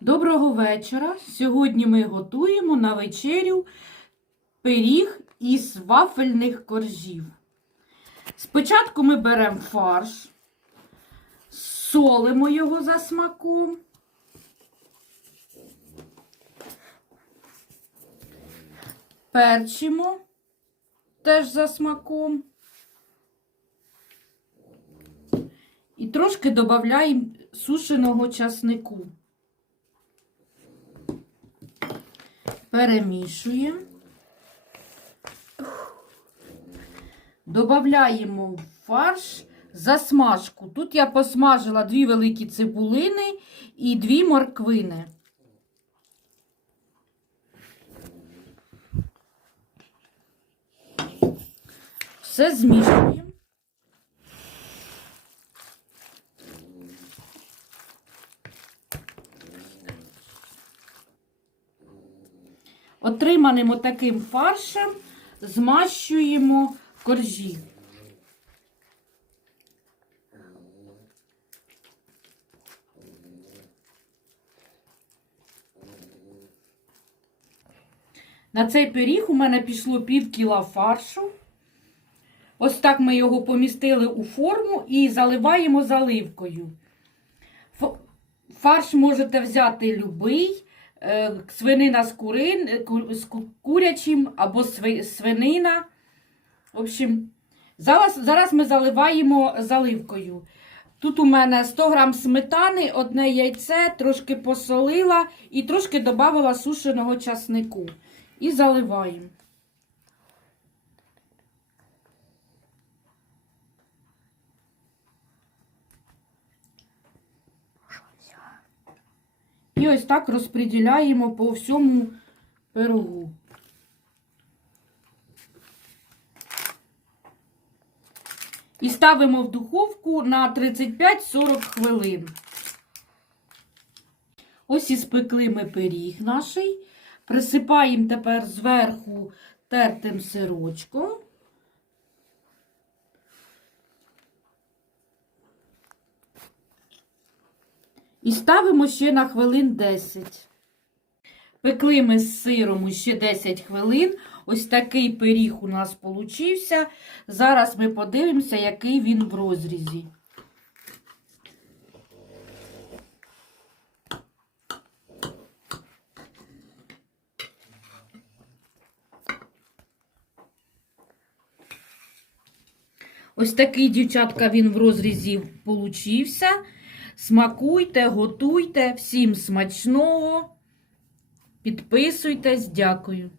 Доброго вечора. Сьогодні ми готуємо на вечерю пиріг із вафельних коржів. Спочатку ми беремо фарш, солимо його за смаком. Перчимо теж за смаком. І трошки додаємо сушеного часнику. Перемішуємо. Добавляємо в фарш засмажку. Тут я посмажила дві великі цибулини і дві морквини. Все змішуємо. Отриманим отаким фаршем змащуємо коржі. На цей пиріг у мене пішло пів кіла фаршу. Ось так ми його помістили у форму і заливаємо заливкою. Фарш можете взяти любий, свинина з, курин, е, з курячим або свинина. В общем, зараз, зараз ми заливаємо заливкою. Тут у мене 100 грам сметани, одне яйце, трошки посолила і трошки додала сушеного часнику. І заливаємо. Ось так розподіляємо по всьому пирогу. І ставимо в духовку на 35-40 хвилин. Ось і спекли ми пиріг наш. Присипаємо тепер зверху тертим сирочком. І ставимо ще на хвилин 10. Пекли ми з сиром ще 10 хвилин. Ось такий пиріг у нас получився. Зараз ми подивимося, який він в розрізі. Ось такий, дівчатка, він в розрізі получився. Смакуйте, готуйте, всім смачного. Підписуйтесь, дякую.